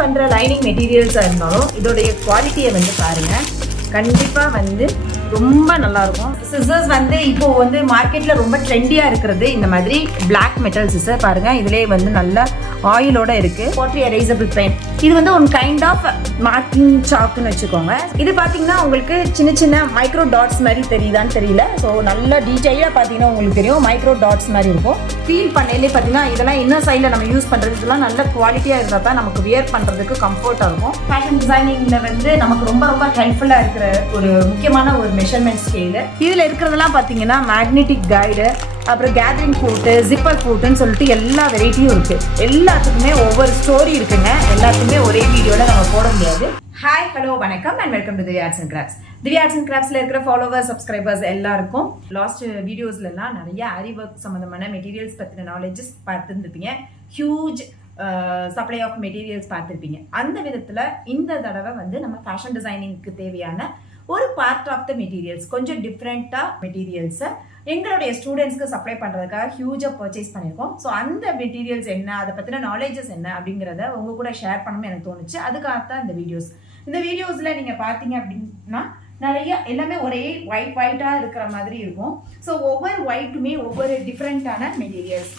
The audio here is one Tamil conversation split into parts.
பண்ணுற லைனிங் மெட்டீரியல்ஸாக இருந்தாலும் இதோடைய குவாலிட்டியை வந்து பாருங்கள் கண்டிப்பாக வந்து ரொம்ப நல்லாயிருக்கும். சிசர்ஸ் வந்து இப்போது வந்து மார்க்கெட்டில் ரொம்ப ட்ரெண்டியாக இருக்கிறது இந்த மாதிரி பிளாக் மெட்டல் சிசர் பாருங்கள் இதிலே வந்து நல்லா ஆயிலோட இருக்கு. வாட்டர் எரேசபிள் பென் இது வந்து ஒரு கைண்ட் ஆஃப் மார்க்கிங் சாக்குன்னு வச்சுக்கோங்க. இது பார்த்தீங்கன்னா உங்களுக்கு சின்ன சின்ன மைக்ரோ டாட்ஸ் மாதிரி தெரியுதான்னு தெரியல. ஸோ நல்ல டீட்டெயிலாக பார்த்தீங்கன்னா உங்களுக்கு தெரியும். மைக்ரோ டாட்ஸ் மாதிரி இருக்கும். ஃபீல் பண்ணையிலே பார்த்தீங்கன்னா இதெல்லாம் இன்னும் சைடில் நம்ம யூஸ் பண்ணுறது இதெல்லாம் நல்ல குவாலிட்டியாக இருந்தால் தான் நமக்கு வியர் பண்ணுறதுக்கு கம்ஃபர்ட்டாக இருக்கும். ஃபேஷன் டிசைனிங்கில் வந்து நமக்கு ரொம்ப ரொம்ப ஹெல்ப்ஃபுல்லாக இருக்கிற ஒரு முக்கியமான ஒரு மெஷர்மெண்ட் ஸ்கேலு இதில் இருக்கிறதெல்லாம் பார்த்தீங்கன்னா மேக்னெட்டிக் கைடு அப்புறம் கேதரிங் ஃபோட்டு ஜிப்பர் ஃபோட்டுன்னு சொல்லிட்டு எல்லா வெரைட்டியும் இருக்குது எல்லாத்துக்குமே ஒவ்வொரு ஸ்டோரி இருக்குங்க. எல்லாத்துக்குமே ஒரே வீடியோவில் நம்ம போட முடியாது. ஹாய் ஹலோ வணக்கம் and welcome to Divya arts and crafts Divya arts and கிராஃப்ட்ஸில் இருக்கிற ஃபாலோவர்ஸ் சப்ஸ்கிரைபர்ஸ் எல்லாருக்கும் லாஸ்ட் வீடியோஸ்லலாம் நிறைய ஆரி ஒர்க் சம்மந்தமான மெட்டீரியல்ஸ் பற்றின நாலேஜஸ் பார்த்துருந்துருப்பீங்க ஹியூஜ் சப்ளை ஆஃப் மெட்டீரியல்ஸ் பார்த்துருப்பீங்க. அந்த விதத்தில் இந்த தடவை வந்து நம்ம ஃபேஷன் டிசைனிங்க்கு தேவையான ஒரு பார்ட் ஆஃப் த மெட்டீரியல்ஸ் கொஞ்சம் டிஃப்ரெண்ட்டாக மெட்டீரியல்ஸை எங்களுடைய ஸ்டூடெண்ட்ஸ்க்கு சப்ளை பண்ணுறதுக்காக ஹியூஜாக பர்ச்சேஸ் பண்ணியிருக்கோம். ஸோ அந்த மெட்டீரியல்ஸ் என்ன அதை பற்றின நாலேஜஸ் என்ன அப்படிங்கிறத உங்க கூட ஷேர் பண்ணணும்னு எனக்கு தோணுச்சு. அதுக்காக தான் இந்த வீடியோஸ் இந்த வீடியோஸில் நீங்கள் பார்த்தீங்க அப்படின்னா நிறைய எல்லாமே ஒரே ஒயிட் ஒயிட்டாக இருக்கிற மாதிரி இருக்கும். ஸோ ஒவ்வொரு ஒயிட்டுமே ஒவ்வொரு டிஃப்ரெண்ட்டான மெட்டீரியல்ஸ்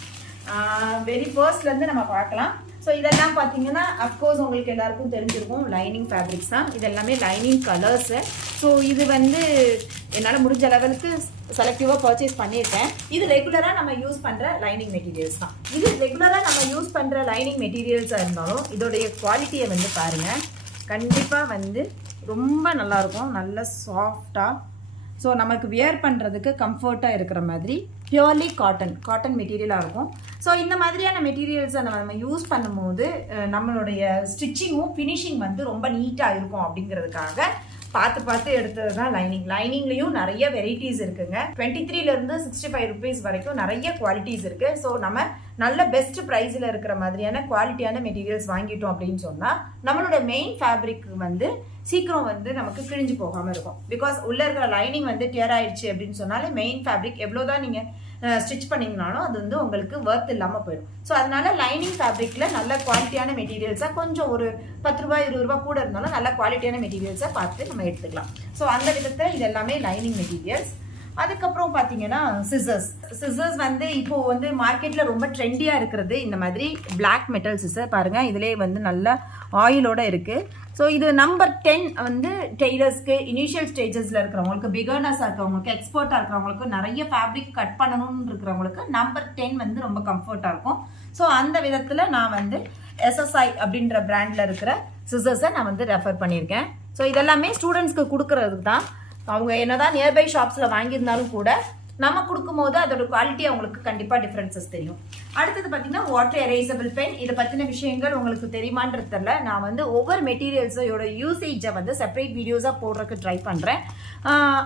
வெரி ஃபர்ஸ்ட்லேருந்து நம்ம பார்க்கலாம். ஸோ இதெல்லாம் பார்த்தீங்கன்னா அஃப்கோர்ஸ் உங்களுக்கு எல்லாருக்கும் தெரிஞ்சிருக்கும் லைனிங் ஃபேப்ரிக்ஸ் தான். இது எல்லாமே லைனிங் கலர்ஸு ஸோ இது வந்து என்னால் முடிஞ்ச லெவலுக்கு செலக்டிவாக பர்ச்சேஸ் பண்ணியிருக்கேன். இது ரெகுலராக நம்ம யூஸ் பண்ணுற லைனிங் மெட்டீரியல்ஸ் தான். இது ரெகுலராக நம்ம யூஸ் பண்ணுற லைனிங் மெட்டீரியல்ஸாக இருந்தாலும் இதோடைய குவாலிட்டியை வந்து பாருங்கள் கண்டிப்பாக வந்து ரொம்ப நல்லாயிருக்கும் நல்ல சாஃப்டாக ஸோ நமக்கு வியர் பண்ணுறதுக்கு கம்ஃபர்ட்டாக இருக்கிற மாதிரி பியூர்லி காட்டன் காட்டன் மெட்டீரியலாக இருக்கும். ஸோ இந்த மாதிரியான மெட்டீரியல்ஸை நம்ம நம்ம யூஸ் பண்ணும்போது நம்மளுடைய ஸ்டிச்சிங்கும் ஃபினிஷிங் வந்து ரொம்ப நீட்டாக இருக்கும் அப்படிங்கிறதுக்காக பார்த்து பார்த்து எடுத்தது தான் லைனிங் லைனிங்லேயும் நிறைய வெரைட்டிஸ் இருக்குங்க. டுவெண்ட்டி த்ரீலேருந்து சிக்ஸ்டி ஃபைவ் ருபீஸ் வரைக்கும் நிறைய குவாலிட்டிஸ் இருக்குது ஸோ நம்ம நல்ல பெஸ்ட் ப்ரைஸில் இருக்கிற மாதிரியான குவாலிட்டியான மெட்டீரியல்ஸ் வாங்கிட்டோம் அப்படின்னு சொன்னால் நம்மளோட மெயின் ஃபேப்ரிக் வந்து சீக்கிரம் வந்து நமக்கு கிழிஞ்சு போகாமல் இருக்கும். பிகாஸ் உள்ளே இருக்கிற லைனிங் வந்து டியர் ஆயிடுச்சு அப்படின்னு சொன்னாலே மெயின் ஃபேப்ரிக் எவ்வளோதான் நீங்கள் ஸ்டிச் பண்ணிங்கனாலும் அது வந்து உங்களுக்கு ஒர்த் இல்லாமல் போயிடும். ஸோ அதனால லைனிங் ஃபேப்ரிக்கில் நல்ல குவாலிட்டியான மெட்டீரியல்ஸாக கொஞ்சம் ஒரு பத்து ரூபாய் இருபது ரூபா கூட இருந்தாலும் நல்ல குவாலிட்டியான மெட்டீரியல்ஸாக பார்த்து நம்ம எடுத்துக்கலாம். ஸோ அந்த விதத்தில் இது எல்லாமே லைனிங் மெட்டீரியல்ஸ் அதுக்கப்புறம் பார்த்தீங்கன்னா சிசர்ஸ் சிசர்ஸ் வந்து இப்போ வந்து மார்க்கெட்டில் ரொம்ப ட்ரெண்டியாக இருக்கிறது இந்த மாதிரி பிளாக் மெட்டல் சிசர் பாருங்கள் இதுலேயே வந்து நல்ல ஆயிலோட இருக்குது ஸோ இது நம்பர் டென் வந்து டெய்லர்ஸ்க்கு இனிஷியல் ஸ்டேஜஸில் இருக்கிறவங்களுக்கு பிகர்னஸாக இருக்கிறவங்களுக்கு எக்ஸ்பர்ட்டாக இருக்கிறவங்களுக்கு நிறைய ஃபேப்ரிக் கட் பண்ணணும்னு இருக்கிறவங்களுக்கு நம்பர் டென் வந்து ரொம்ப கம்ஃபர்ட்டாக இருக்கும். ஸோ அந்த விதத்தில் நான் வந்து எஸ்எஸ்ஐ அப்படின்ற பிராண்டில் இருக்கிற சிசர்ஸை நான் வந்து ரெஃபர் பண்ணியிருக்கேன். ஸோ இதெல்லாமே ஸ்டூடெண்ட்ஸ்க்கு கொடுக்கறதுக்கு தான். அவங்க என்னதான் நியர்பை ஷாப்ஸில் வாங்கியிருந்தாலும் கூட நம்ம கொடுக்கும்போது அதோட குவாலிட்டி அவங்களுக்கு கண்டிப்பாக டிஃப்ரென்சஸ் தெரியும். அடுத்தது பார்த்தீங்கன்னா வாட்டர் எரேசபிள் பென் இதை பற்றின விஷயங்கள் உங்களுக்கு தெரியுமான்றது நான் வந்து ஒவ்வொரு மெட்டீரியல்ஸோட யூசேஜை வந்து செப்பரேட் வீடியோஸாக போடுறதுக்கு ட்ரை பண்ணுறேன்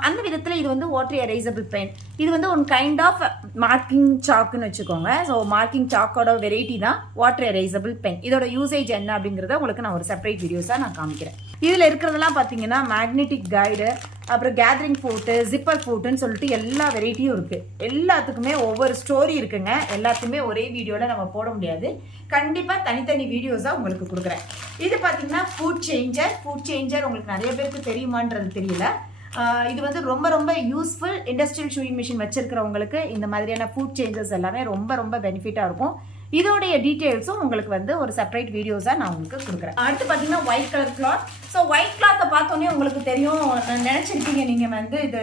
அந்த விதத்தில் இது வந்து வாட்டர் எரேசபிள் பென் இது வந்து ஒன் கைண்ட் ஆஃப் மார்க்கிங் சாக்குன்னு வச்சுக்கோங்க. ஸோ மார்க்கிங் சாக்கோட வெரைட்டி தான் வாட்டர் எரேசபிள் பென் இதோட யூசேஜ் என்ன அப்படிங்கிறத உங்களுக்கு நான் ஒரு செப்பரேட் வீடியோஸாக நான் காமிக்கிறேன். இதில் இருக்கிறதெல்லாம் பார்த்தீங்கன்னா மேக்னெட்டிக் கைடு அப்புறம் கேதரிங் ஃபோட்டு ஜிப்பர் ஃபோட்டுன்னு சொல்லிட்டு எல்லா வெரைட்டியும் இருக்குது எல்லாத்துக்குமே ஒவ்வொரு ஸ்டோரி இருக்குங்க. எல்லாத்தையுமே ஒரே வீடியோவில் நம்ம போட முடியாது. கண்டிப்பாக தனித்தனி வீடியோஸாக உங்களுக்கு கொடுக்குறேன். இது பார்த்தீங்கன்னா ஃபுட் சேஞ்சர் ஃபுட் சேஞ்சர் உங்களுக்கு நிறைய பேருக்கு தெரியுமான்றது தெரியல. இது வந்து ரொம்ப ரொம்ப யூஸ்ஃபுல் இண்டஸ்ட்ரியல் ஷூயிங் மிஷின் வச்சுருக்கிறவங்களுக்கு இந்த மாதிரியான ஃபுட் சேஞ்சஸ் எல்லாமே ரொம்ப ரொம்ப பெனிஃபிட்டாக இருக்கும். இதோடைய டீட்டெயில்ஸும் உங்களுக்கு வந்து ஒரு செப்பரேட் வீடியோஸாக நான் உங்களுக்கு கொடுக்குறேன். அடுத்து பார்த்தீங்கன்னா white colour cloth so white கிளாத்தை பார்த்தோன்னே உங்களுக்கு தெரியும் நினச்சிருக்கீங்க. நீங்கள் வந்து இது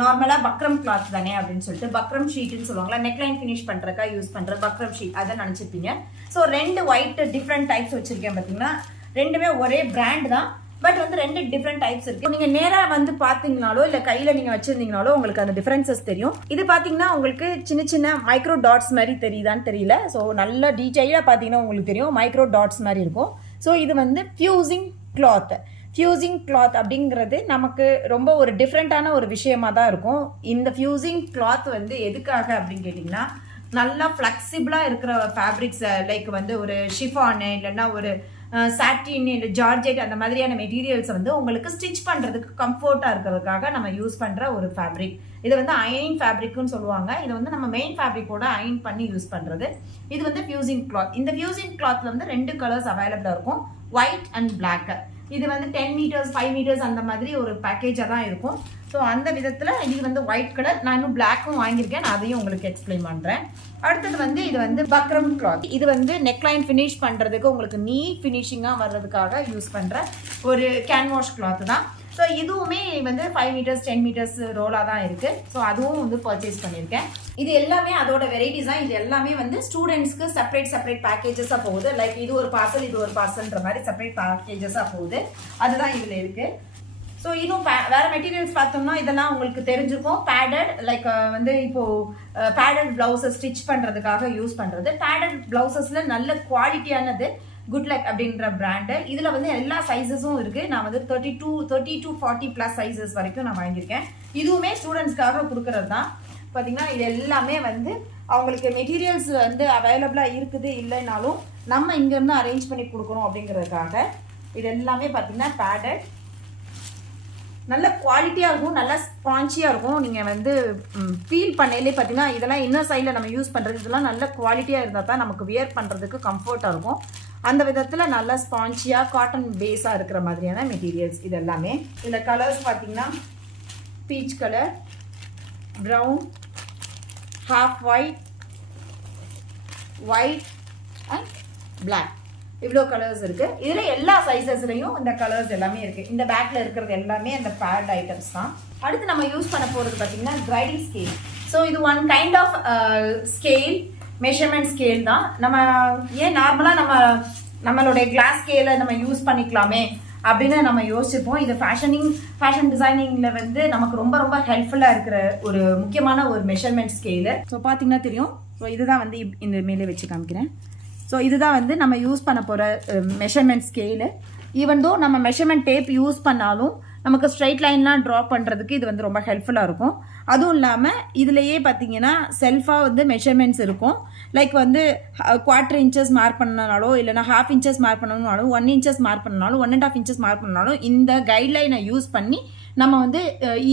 நார்மலாக பக்ரம் கிளாத் தானே அப்படின்னு சொல்லிட்டு பக்ரம் ஷீட்டுன்னு சொல்லுவாங்களா நெக்லைன் ஃபினிஷ் பண்ணுறக்கா யூஸ் பண்ணுற பக்ரம் ஷீட் அதை நினச்சிருப்பீங்க. ஸோ ரெண்டு ஒயிட் டிஃப்ரெண்ட் டைப்ஸ் வச்சுருக்கேன் பார்த்தீங்கன்னா ரெண்டுமே ஒரே பிராண்ட் தான். பட் வந்து ரெண்டு டிஃப்ரெண்ட் டைப்ஸ் இருக்கு. நீங்க நேரா வந்து பாத்தீங்கனாலோ இல்ல கையில நீங்க வச்சிருந்தீங்கனாலோ உங்களுக்கு அந்த டிஃபரன்சஸ் தெரியும். இது பாத்தீங்கன்னா உங்களுக்கு சின்ன சின்ன மைக்ரோ டாட்ஸ் மாதிரி தெரியுதான்னு தெரியல. ஸோ நல்ல டீட்டெயிலாக பார்த்தீங்கன்னா உங்களுக்கு தெரியும். மைக்ரோ டாட்ஸ் மாதிரி இருக்கும். ஸோ இது வந்து ஃபியூசிங் கிளாத் ஃபியூசிங் கிளாத் அப்படிங்கிறது நமக்கு ரொம்ப ஒரு டிஃப்ரெண்ட்டான ஒரு விஷயமா தான் இருக்கும். இந்த ஃபியூசிங் கிளாத் வந்து எதுக்காக அப்படின்னு கேட்டிங்கன்னா நல்லா ஃப்ளெக்சிபிளாக இருக்கிற ஃபேப்ரிக்ஸ் லைக் வந்து ஒரு ஷிஃபானு இல்லைன்னா ஒரு சாட்டின் இல்லை ஜார்ஜெட் அந்த மாதிரியான மெட்டீரியல்ஸ் வந்து உங்களுக்கு ஸ்டிச் பண்ணுறதுக்கு கம்ஃபர்ட்டாக இருக்கிறதுக்காக நம்ம யூஸ் பண்ணுற ஒரு ஃபேப்ரிக் இது வந்து அயனிங் ஃபேப்ரிக்னு சொல்லுவாங்க. இது வந்து நம்ம மெயின் ஃபேப்ரிக்கோட அயன் பண்ணி யூஸ் பண்ணுறது இது வந்து ஃபியூசிங் கிளாத் இந்த ஃபியூசிங் கிளாத்தில் வந்து ரெண்டு கலர்ஸ் அவைலபிளாக இருக்கும். ஒயிட் அண்ட் பிளாக்கு இது வந்து டென் மீட்டர்ஸ் ஃபைவ் மீட்டர்ஸ் அந்த மாதிரி ஒரு பேக்கேஜாக தான் இருக்கும். ஸோ அந்த விதத்தில் இது வந்து ஒயிட் கலர் நான் இன்னும் பிளாக்கும் வாங்கியிருக்கேன். நான் அதையும் உங்களுக்கு எக்ஸ்பிளைன் பண்ணுறேன் அடுத்தது வந்து இது வந்து பக்ரம் கிளாத் இது வந்து நெக்லைன் ஃபினிஷ் பண்ணுறதுக்கு உங்களுக்கு நீட் ஃபினிஷிங்காக வர்றதுக்காக யூஸ் பண்ணுற ஒரு கேன்வாஷ் கிளாத் தான். ஸோ இதுவுமே வந்து ஃபைவ் மீட்டர்ஸ் டென் மீட்டர்ஸ் ரோலாக தான் இருக்குது ஸோ அதுவும் வந்து பர்ச்சேஸ் பண்ணியிருக்கேன் இது எல்லாமே அதோட வெரைட்டிஸ் தான். இது எல்லாமே வந்து ஸ்டூடெண்ட்ஸ்க்கு செப்பரேட் செப்பரேட் பேக்கேஜஸாக போகுது. லைக் இது ஒரு பார்சல் இது ஒரு பார்சல்ன்ற மாதிரி செப்பரேட் பேக்கேஜஸாக போகுது. அதுதான் இதில் இருக்குது ஸோ இன்னும் வேறு வேற மெட்டீரியல்ஸ் பார்த்தோம்னா இதெல்லாம் உங்களுக்கு தெரிஞ்சுக்கும் பேடட் லைக் வந்து இப்போ பேடட் பிளவுஸை ஸ்டிச் பண்ணுறதுக்காக யூஸ் பண்ணுறது பேடட் பிளவுசஸ்ல நல்ல குவாலிட்டியானது குட் லக் அப்படின்ற பிராண்டு இதில் வந்து எல்லா சைஸஸும் இருக்குது நான் வந்து thirty two thirty two forty plus sizes வரைக்கும் நான் வாங்கியிருக்கேன். இதுவுமே ஸ்டூடெண்ட்ஸ்க்காக கொடுக்கறது தான் பார்த்தீங்கன்னா இது எல்லாமே வந்து அவங்களுக்கு மெட்டீரியல்ஸ் வந்து அவைலபிளாக இருக்குது இல்லைனாலும் நம்ம இங்கேருந்து அரேஞ்ச் பண்ணி கொடுக்கணும் அப்படிங்கிறதுக்காக இது எல்லாமே பார்த்தீங்கன்னா பேடட் நல்ல குவாலிட்டியாக இருக்கும் நல்லா ஸ்பான்ச்சியாக இருக்கும். நீங்கள் வந்து ஃபீல் பண்ணையிலே பார்த்தீங்கன்னா இதெல்லாம் இன்னும் சைடில் நம்ம யூஸ் பண்ணுறது இதெல்லாம் நல்ல குவாலிட்டியாக இருந்தால் தான் நமக்கு வியர் பண்ணுறதுக்கு கம்ஃபர்ட்டாக இருக்கும். அந்த விதத்தில் நல்லா ஸ்பான்ச்சியாக காட்டன் பேஸாக இருக்கிற மாதிரியான மெட்டீரியல்ஸ் இது எல்லாமே இதில் கலர்ஸ் பார்த்தீங்கன்னா peach colour brown half white white and black இவ்வளோ கலர்ஸ் இருக்குது இதில் எல்லா சைஸஸ்லையும் இந்த கலர்ஸ் எல்லாமே இருக்குது இந்த பேக்கில் இருக்கிறது எல்லாமே அந்த பேட் ஐட்டம்ஸ் தான். அடுத்து நம்ம யூஸ் பண்ண போகிறது பார்த்திங்கன்னா கிரைடிங் ஸ்கேல் ஸோ இது one kind of scale measurement scale தான். நம்ம ஏன் நார்மலாக நம்ம நம்மளுடைய கிளாஸ் ஸ்கேலை நம்ம யூஸ் பண்ணிக்கலாமே அப்படின்னு நம்ம யோசிச்சிருப்போம். இது ஃபேஷனிங் ஃபேஷன் டிசைனிங்கில் வந்து நமக்கு ரொம்ப ரொம்ப ஹெல்ப்ஃபுல்லாக இருக்கிற ஒரு முக்கியமான ஒரு மெஷர்மெண்ட் ஸ்கேலு ஸோ பார்த்தீங்கன்னா தெரியும். ஸோ இதுதான் வந்து இப்- இந்த மேலே வச்சு காமிக்கிறேன். ஸோ இதுதான் வந்து நம்ம யூஸ் பண்ண போகிற மெஷர்மெண்ட் ஸ்கேலு ஈவன் தோ நம்ம மெஷர்மெண்ட் டேப் யூஸ் பண்ணாலும் நமக்கு ஸ்ட்ரைட் லைன்லாம் ட்ரா பண்ணுறதுக்கு இது வந்து ரொம்ப ஹெல்ப்ஃபுல்லாக இருக்கும். அதுவும் இல்லாமல் இதுலேயே பார்த்தீங்கன்னா செல்ஃபாக வந்து மெஷர்மெண்ட்ஸ் இருக்கும். லைக் வந்து குவார்டர் இன்ச்சஸ் மார்க் பண்ணனாலோ இல்லைனா ஹாஃப் இன்ச்சஸ் மார்க் பண்ணனாலும் one inches mark பண்ணனாலும் one and half inches mark பண்ணனாலும் இந்த கைட்லைனை யூஸ் பண்ணி நம்ம வந்து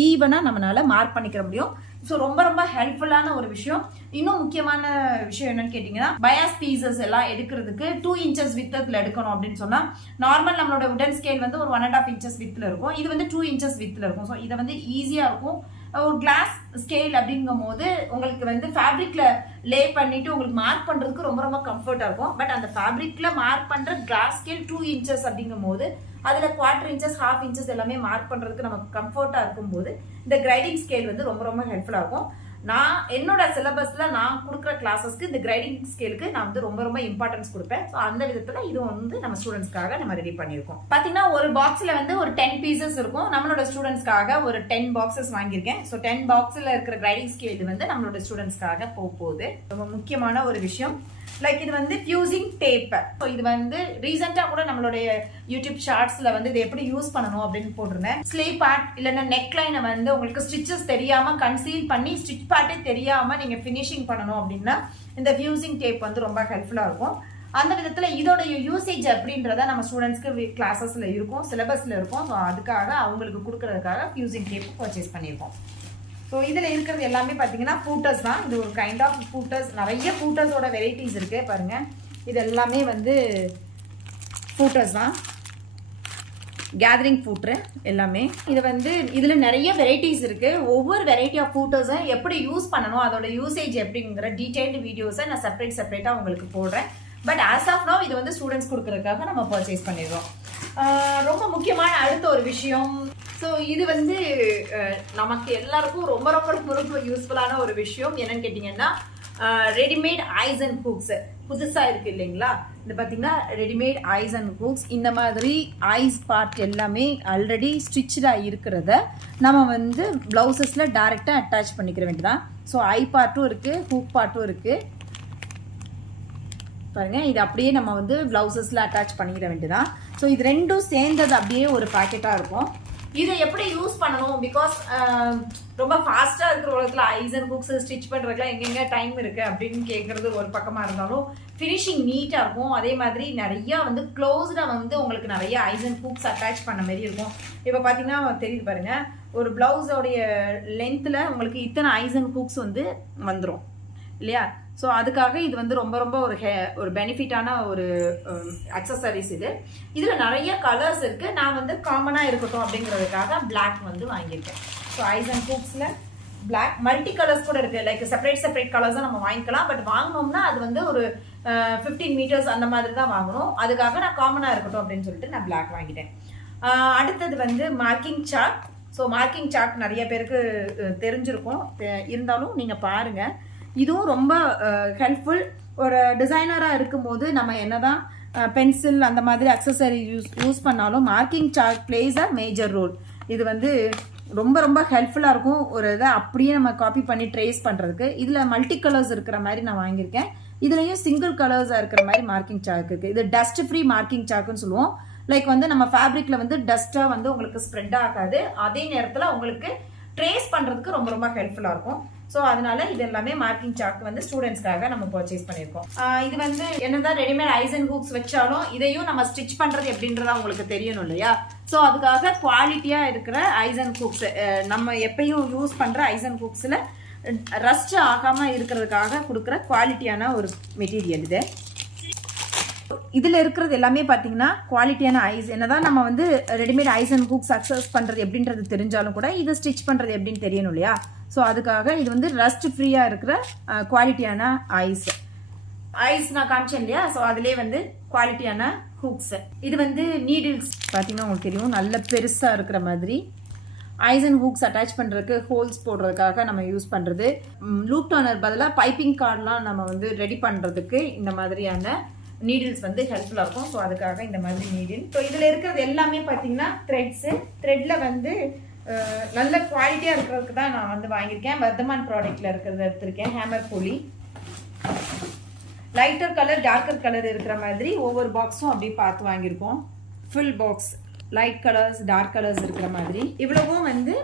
ஈவனாக நம்மளால் மார்க் பண்ணிக்கிற முடியும். ஸோ ரொம்ப ரொம்ப ஹெல்ப்ஃபுல்லான ஒரு விஷயம். இன்னும் முக்கியமான விஷயம் என்னன்னு கேட்டிங்கன்னா பயாஸ் பீசஸ் எல்லாம் எடுக்கிறதுக்கு டூ இன்ச்சஸ் வித்தத்தில் எடுக்கணும் அப்படின்னு சொன்னால் நார்மல் நம்மளோட உடன் ஸ்கேல் வந்து ஒரு ஒன் அண்ட் ஆஃப் இன்ச்சஸ் வித்தில் இருக்கும். இது வந்து டூ இன்ச்சஸ் வித்தில் இருக்கும். ஸோ இதை வந்து ஈஸியாக இருக்கும். ஒரு கிளாஸ் ஸ்கேல் அப்படிங்கும் போது உங்களுக்கு வந்து ஃபேப்ரிக்கில் லே பண்ணிவிட்டு உங்களுக்கு மார்க் பண்ணுறதுக்கு ரொம்ப ரொம்ப கம்ஃபர்ட்டா இருக்கும். பட் அந்த ஃபேப்ரிக்கில் மார்க் பண்ணுற கிளாஸ் ஸ்கேல் டூ இன்ச்சஸ் அப்படிங்கும் போது அதில் குவார்டர் இன்ச்சஸ் ஹாஃப் இன்ச்சஸ் எல்லாமே மார்க் பண்ணுறதுக்கு நமக்கு கம்ஃபர்ட்டாக இருக்கும்போது இந்த கிரைடிங் ஸ்கேல் வந்து ரொம்ப ரொம்ப ஹெல்ப்ஃபுல்லாக இருக்கும். நான் என்னோட சிலபஸில் நான் கொடுக்குற கிளாஸஸ்க்கு இந்த கிரைடிங் ஸ்கேலுக்கு நான் வந்து ரொம்ப ரொம்ப இம்பார்ட்டன்ஸ் கொடுப்பேன். ஸோ அந்த விதத்தில் இது வந்து நம்ம ஸ்டூடெண்ட்ஸ்க்காக நம்ம ரெடி பண்ணியிருக்கோம். பார்த்தீங்கன்னா ஒரு பாக்ஸில் வந்து ஒரு டென் பீசஸ் இருக்கும். நம்மளோட ஸ்டூடெண்ட்ஸ்க்காக ஒரு டென் பாக்ஸஸ் வாங்கியிருக்கேன். ஸோ டென் பாக்ஸில் இருக்கிற கிரைடிங் ஸ்கேல் இது வந்து நம்மளோட ஸ்டூடெண்ட்ஸ்க்காக போக போகுது ரொம்ப முக்கியமான ஒரு விஷயம். லைக் இது வந்து ஃபியூசிங் டேப் ஸோ இது வந்து ரீசெண்டாக கூட நம்மளுடைய யூடியூப் ஷார்ட்ஸில் வந்து இது எப்படி யூஸ் பண்ணணும் அப்படின்னு போட்டிருந்தேன். ஸ்லீவ் பார்ட் இல்லைன்னா நெக் லைனை வந்து உங்களுக்கு ஸ்டிச்சஸ் தெரியாமல் கன்சீல் பண்ணி ஸ்டிச் பார்ட்டே தெரியாமல் நீங்கள் ஃபினிஷிங் பண்ணணும் அப்படின்னா இந்த ஃபியூசிங் டேப் வந்து ரொம்ப ஹெல்ப்ஃபுல்லாக இருக்கும். அந்த விதத்தில் இதோட யூசேஜ் அப்படின்றத நம்ம ஸ்டூடெண்ட்ஸ்க்கு கிளாஸஸில் இருக்கும் சிலபஸில் இருக்கும். ஸோ அதுக்காக அவங்களுக்கு கொடுக்கறதுக்காக ஃபியூசிங் டேப் பர்ச்சேஸ் பண்ணியிருக்கோம். ஸோ இதில் இருக்கிறது எல்லாமே பார்த்தீங்கன்னா ஃபூட்டர்ஸ் தான். இது ஒரு கைண்ட் ஆஃப் ஃபூட்டர்ஸ் நிறைய ஃபூட்டர்ஸோட வெரைட்டிஸ் இருக்குது பாருங்கள் இது எல்லாமே வந்து ஃபூட்டர்ஸ் தான். கேதரிங் ஃபூட்ரு எல்லாமே. இது வந்து இதில் நிறைய வெரைட்டிஸ் இருக்குது ஒவ்வொரு வெரைட்டி ஆஃப் ஃபூட்டர்ஸை எப்படி யூஸ் பண்ணணும் அதோட யூசேஜ் எப்படிங்கிற டீட்டெயில்டு வீடியோஸை நான் செப்பரேட் செப்பரேட்டாக உங்களுக்கு போடுறேன். பட் ஆஸ் ஆஃப் நோ இது வந்து ஸ்டூடெண்ட்ஸ் கொடுக்கறதுக்காக நம்ம பர்ச்சேஸ் பண்ணிடுறோம். ரொம்ப முக்கியமான அடுத்த ஒரு விஷயம். ஸோ இது வந்து நமக்கு எல்லாருக்கும் ரொம்ப ரொம்ப ரொம்ப ரொம்ப யூஸ்ஃபுல்லான ஒரு விஷயம். என்னன்னு கேட்டிங்கன்னா ரெடிமேட் ஐஸ் அண்ட் ஹூக்ஸ் புதுசாக இருக்கு இல்லைங்களா? இது பார்த்தீங்கன்னா ரெடிமேட் ஐஸ் அண்ட் ஹூக்ஸ் இந்த மாதிரி ஐஸ் பார்ட் எல்லாமே ஆல்ரெடி ஸ்டிச்சாக இருக்கிறத நம்ம வந்து ப்ளவுசஸில் டேரெக்டாக அட்டாச் பண்ணிக்கிற வேண்டியதான் ஸோ ஐ பார்ட்டும் இருக்குது ஹூக் பார்ட்டும் இருக்குது பாருங்கள் இது அப்படியே நம்ம வந்து ப்ளவுசஸில் அட்டாச் பண்ணிக்கிற வேண்டியதான் ஸோ இது ரெண்டும் சேர்ந்தது அப்படியே ஒரு பேக்கெட்டாக இருக்கும். இதை எப்படி யூஸ் பண்ணணும்? பிகாஸ் ரொம்ப ஃபாஸ்ட்டாக இருக்கிற உலகத்தில் ஐஸ் அண்ட் புக்ஸ் ஸ்டிச் பண்ணுறதுக்குலாம் எங்கெங்கே டைம் இருக்குது அப்படின்னு கேட்குறது ஒரு பக்கமாக இருந்தாலும் ஃபினிஷிங் நீட்டாக இருக்கும். அதே மாதிரி நிறையா வந்து க்ளோஸ்டாக வந்து உங்களுக்கு நிறைய ஐஸ் அண்ட் புக்ஸ் அட்டாச் பண்ண மாதிரி இருக்கும். இப்போ பார்த்தீங்கன்னா தெரியுது பாருங்கள் ஒரு பிளவுஸோடைய லென்த்தில் உங்களுக்கு இத்தனை ஐஸ் அண்ட் புக்ஸ் வந்து வந்துடும் இல்லையா? ஸோ அதுக்காக இது வந்து ரொம்ப ரொம்ப ஒரு ஹே ஒரு பெனிஃபிட்டான ஒரு um, அக்சசரிஸ் இது. இதில் நிறைய கலர்ஸ் இருக்குது நான் வந்து காமனாக இருக்கட்டும் அப்படிங்கிறதுக்காக பிளாக் வந்து வாங்கியிருக்கேன். ஸோ ஐஸ் அண்ட் கூப்ஸில் பிளாக் மல்டி கலர்ஸ் கூட இருக்குது லைக் செப்பரேட் செப்பரேட் கலர்ஸாக நம்ம வாங்கிக்கலாம். பட் வாங்கினோம்னா அது வந்து ஒரு uh, ஃபிஃப்டீன் மீட்டர்ஸ் அந்த மாதிரி தான் வாங்கணும். அதுக்காக நான் காமனாக இருக்கட்டும் அப்படின்னு சொல்லிட்டு நான் பிளாக் வாங்கிட்டேன். அடுத்தது வந்து marking chalk so marking chart நிறைய பேருக்கு தெரிஞ்சிருக்கும். தெ- இருந்தாலும் நீங்கள் பாருங்கள் இதுவும் ரொம்ப ஹெல்ப்ஃபுல் ஒரு டிசைனராக இருக்கும்போது நம்ம என்னதான் பென்சில் அந்த மாதிரி அக்சசரி யூஸ் யூஸ் பண்ணாலும் marking chart plays a major role இது வந்து ரொம்ப ரொம்ப ஹெல்ப்ஃபுல்லாக இருக்கும். ஒரு இதை அப்படியே நம்ம காப்பி பண்ணி ட்ரேஸ் பண்ணுறதுக்கு இதில் மல்டி கலர்ஸ் இருக்கிற மாதிரி நான் வாங்கியிருக்கேன். இதுலேயும் சிங்கிள் கலர்ஸாக இருக்கிற மாதிரி மார்க்கிங் சாக்கு இருக்குது இது டஸ்ட் ஃப்ரீ மார்க்கிங் சாக்குன்னு சொல்லுவோம். லைக் வந்து நம்ம ஃபேப்ரிக்கில் வந்து டஸ்ட்டாக வந்து உங்களுக்கு ஸ்ப்ரெட் ஆகாது. அதே நேரத்தில் உங்களுக்கு ட்ரேஸ் பண்ணுறதுக்கு ரொம்ப ரொம்ப ஹெல்ப்ஃபுல்லாக இருக்கும். ஸோ அதனால இது எல்லாமே மார்க்கிங் சாக் வந்து ஸ்டூடெண்ட்ஸ்க்காக நம்ம பர்ச்சேஸ் பண்ணியிருக்கோம். இது வந்து என்னதான் ரெடிமேட் ஐஸ் அண்ட் ஹூக்ஸ் வச்சாலும் இதையும் நம்ம ஸ்டிச் பண்ணுறது எப்படின்றதா உங்களுக்கு தெரியணும் இல்லையா? ஸோ அதுக்காக குவாலிட்டியாக இருக்கிற ஐஸ் அண்ட் ஹூக்ஸ் நம்ம எப்பயும் யூஸ் பண்ணுற ஐஸ் அண்ட் ஹூக்ஸில் ரஸ்ட் ஆகாமல் இருக்கிறதுக்காக கொடுக்குற குவாலிட்டியான ஒரு மெட்டீரியல் இது. இதில் இருக்கிறது எல்லாமே பார்த்தீங்கன்னா குவாலிட்டியான ஐஸ் என்னதான் நம்ம வந்து readymade eyes and hook success பண்ணுறது எப்படின்றது தெரிஞ்சாலும் கூட இது ஸ்டிச் பண்ணுறது எப்படின்னு தெரியணும் இல்லையா? ஸோ அதுக்காக இது வந்து ரஸ்ட் ஃப்ரீயாக இருக்கிற குவாலிட்டியான ஐஸ் ஐஸ் நான் காமிச்சேன் இல்லையா? ஸோ அதுலேயே வந்து குவாலிட்டியான ஹூக்ஸ் இது வந்து நீடில்ஸ் பார்த்தீங்கன்னா உங்களுக்கு தெரியும் நல்ல பெருசாக இருக்கிற மாதிரி. ஐஸ் அண்ட் ஹூக்ஸ் அட்டாச் பண்ணுறதுக்கு ஹோல்ஸ் போடுறதுக்காக நம்ம யூஸ் பண்ணுறது லூப் டர்னர் பதிலாக பைப்பிங் கார்டெலாம் நம்ம வந்து ரெடி பண்ணுறதுக்கு இந்த மாதிரியான நீடில்ஸ் வந்து ஹெல்ப்ஃபுல்லாக இருக்கும். ஸோ அதுக்காக இந்த மாதிரி நீடில் ஸோ இதில் இருக்கிறது எல்லாமே பார்த்தீங்கன்னா த்ரெட்ஸு த்ரெட்டில் வந்து நல்ல குவாலிட்டியாக இருக்கிறதுக்கு தான் நான் வந்து வாங்கியிருக்கேன். வர்தமான் ப்ராடக்ட்டில் இருக்கிறத எடுத்திருக்கேன். ஹேமர் புலி லைட்டர் கலர் டார்க்கர் கலர் இருக்கிற மாதிரி ஒவ்வொரு பாக்ஸும் அப்படியே பார்த்து வாங்கியிருக்கோம். Full box light colours dark colours இருக்கிற மாதிரி. இவ்வளவும் வந்து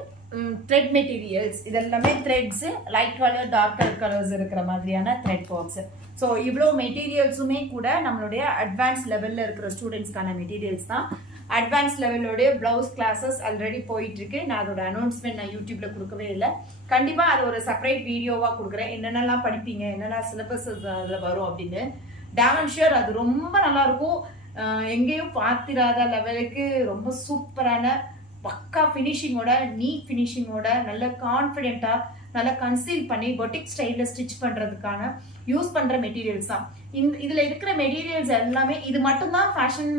த்ரெட் மெட்டீரியல்ஸ் இதெல்லாமே threads light colour dark colour colours இருக்கிற மாதிரியான த்ரெட் பாக்ஸு ஸோ இவ்வளோ மெட்டீரியல்ஸுமே கூட நம்மளுடைய அட்வான்ஸ் லெவலில் இருக்கிற ஸ்டூடெண்ட்ஸ்க்கான மெட்டீரியல்ஸ் தான். அட்வான்ஸ் லெவலோடைய ப்ளவுஸ் கிளாஸஸ் ஆல்ரெடி போயிட்டுருக்கு. நான் அதோட அனௌன்ஸ்மெண்ட் நான் யூடியூப்பில் கொடுக்கவே இல்லை. கண்டிப்பாக அது ஒரு செப்பரேட் வீடியோவாக கொடுக்குறேன். என்னென்னலாம் படிப்பீங்க? என்னென்ன சிலபஸ் அதில் வரும் அப்படின்னு. டேமன் ஷியர் அது ரொம்ப நல்லா இருக்கும் எங்கேயும் பார்த்திராத லெவலுக்கு ரொம்ப சூப்பரான பக்கா ஃபினிஷிங்கோட நீட் ஃபினிஷிங்கோட நல்ல கான்ஃபிடென்ட்டாக நல்லா கன்சீல் பண்ணி பொட்டிக் ஸ்டைலில் ஸ்டிச் பண்ணுறதுக்கான யூஸ் பண்ணுற மெட்டீரியல்ஸ் தான் இந்த இதில் இருக்கிற மெட்டீரியல்ஸ் எல்லாமே இது மட்டும்தான் ஃபேஷன்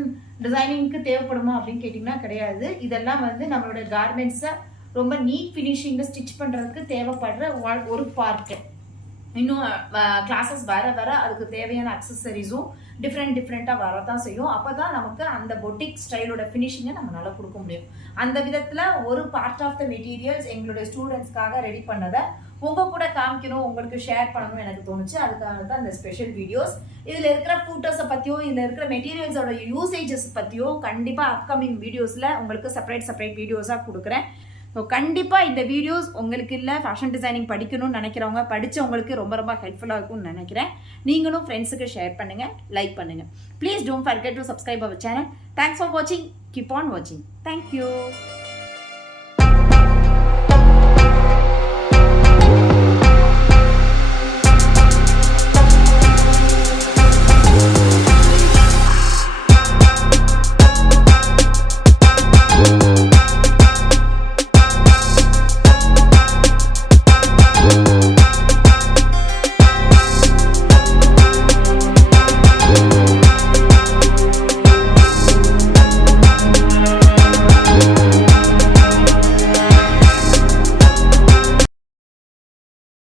டிசைனிங்க்கு தேவைப்படுமா அப்படின்னு கேட்டிங்கன்னா கிடையாது. இதெல்லாம் வந்து நம்மளோட கார்மெண்ட்ஸை ரொம்ப நீட் ஃபினிஷிங்கில் ஸ்டிச் பண்ணுறதுக்கு தேவைப்படுற ஒரு பார்ட்டு இன்னும் கிளாஸஸ் வர வர அதுக்கு தேவையான அக்சசரிஸும் டிஃப்ரெண்ட் டிஃப்ரெண்ட்டாக வரதான் செய்யும். அப்போ தான் நமக்கு அந்த பொட்டிக் ஸ்டைலோட ஃபினிஷிங்கை நம்மளால் கொடுக்க முடியும். அந்த விதத்தில் ஒரு பார்ட் ஆஃப் த மெட்டீரியல்ஸ் எங்களுடைய ஸ்டூடெண்ட்ஸ்க்காக ரெடி பண்ணதை உங்கள் கூட காமிக்கணும் உங்களுக்கு ஷேர் பண்ணணும் எனக்கு தோணுச்சு. அதுக்காக தான் இந்த ஸ்பெஷல் வீடியோஸ் இதில் இருக்கிற ஃபோட்டோஸை பற்றியோ இதில் இருக்கிற மெட்டீரியல்ஸோட யூசேஜஸ் பற்றியோ கண்டிப்பாக அப்கமிங் வீடியோஸில் உங்களுக்கு செப்பரேட் செப்பரேட் வீடியோஸாக கொடுக்குறேன். ஸோ கண்டிப்பாக இந்த வீடியோஸ் உங்களுக்கு இல்லை ஃபேஷன் டிசைனிங் படிக்கணும்னு நினைக்கிறவங்க படித்தவங்களுக்கு ரொம்ப ரொம்ப ஹெல்ப்ஃபுல்லாக இருக்கும்னு நினைக்கிறேன். நீங்களும் ஃப்ரெண்ட்ஸுக்கு ஷேர் பண்ணுங்கள் லைக் பண்ணுங்கள் please don't forget to subscribe our channel thanks for வாட்சிங் கீப் ஆன் வாட்சிங் தேங்க்யூ